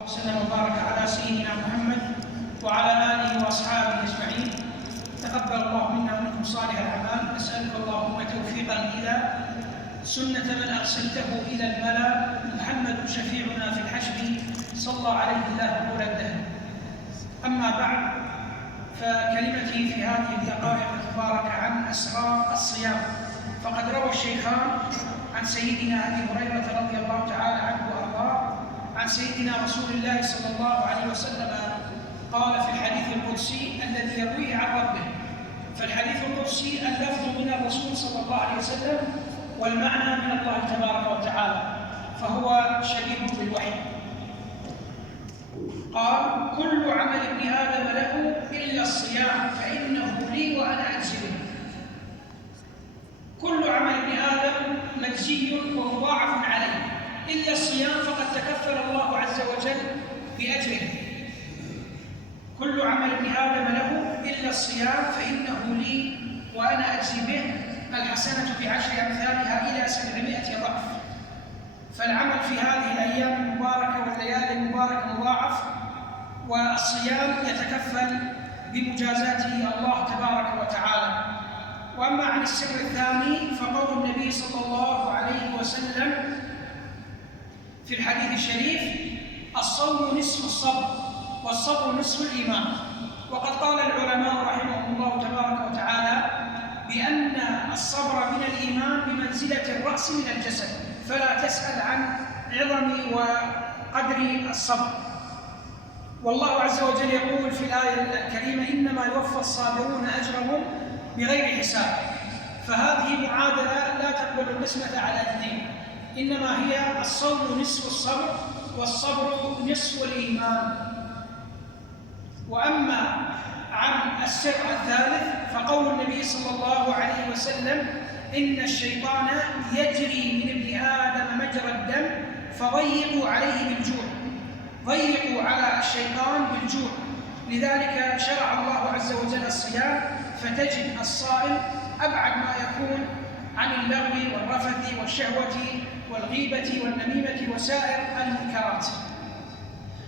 وسلم وبارك على سيدنا محمد وعلى آله وأصحابه أجمعين. تقبل الله منا ومنكم صالح الأعمال. نسألك اللهم توفيقا إلى سنة من أرسلته إلى الملا، محمد شفيعنا في الحشر صلى عليه الله طول الدهر. أما بعد، فكلمتي في هذه الدقائق تبارك عن أسرار الصيام. فقد روى الشيخان عن سيدنا أبي هريرة رضي الله تعالى عنه وأرضاه عن سيدنا رسول الله صلى الله عليه وسلم قال في الحديث القدسي الذي يرويه عن ربه. فالحديث القدسي اللفظ من الرسول صلى الله عليه وسلم والمعنى من الله تبارك وتعالى، فهو شبيه بالوحي. قال: كل عمل ابن آدم له إلا الصيام فإنه لي وأنا أجزي به. كل عمل ابن آدم مجزي ومضاعف عليه إلا الصيام، فقد تكفل الله عز وجل بأجره. كل عمل ابن آدم له إلا الصيام فإنه لي وأنا أجزي به، الحسنة بعشر أمثالها إلى 700 ضعف. فالعمل في هذه الأيام المباركة والليالي المباركة مضاعف، والصيام يتكفل بمجازاته الله تبارك وتعالى. وأما عن السر الثاني فقول النبي صلى الله عليه وسلم في الحديث الشريف: الصوم نصف الصبر والصبر نصف الإيمان. وقد قال العلماء رحمهم الله تبارك وتعالى بأن الصبر من الإيمان بمنزلة الرأس من الجسد، فلا تسأل عن عظم وقدر الصبر. والله عز وجل يقول في الآية الكريمة: إنما يوفى الصابرون أجرهم بغير حساب. فهذه معادلة لا تقبل القسمة على اثنين، إنما هي الصوم نصف الصبر والصبر نصف الإيمان. وأما عن السر الثالث فقول النبي صلى الله عليه وسلم: إن الشيطان يجري من ابن آدم مجرى الدم فضيقوا عليه بالجوع. ضيقوا على الشيطان بالجوع، لذلك شرع الله عز وجل الصيام، فتجد الصائم أبعد ما يكون عن اللغو والرفث والشهوة والغيبة والنميمة وسائر المنكرات.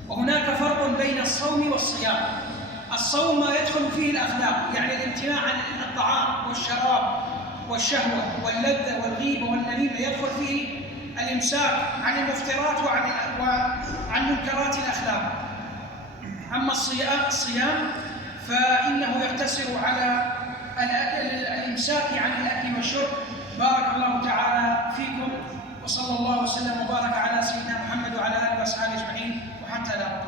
وهناك فرق بين الصوم والصيام. الصوم ما يدخل فيه الأخلاق، يعني الامتناع عن الطعام والشراب والشهوة واللذة والغيبة والنميمة، يدخل فيه الإمساك عن المفترات وعن منكرات الأخلاق. أما الصيام فإنه يقتصر على الإمساك عن الأكل والشرب. بارك الله تعالى فيكم، وصلى الله وسلم وبارك على سيدنا محمد وعلى آله وأصحابه أجمعين، وحتى لا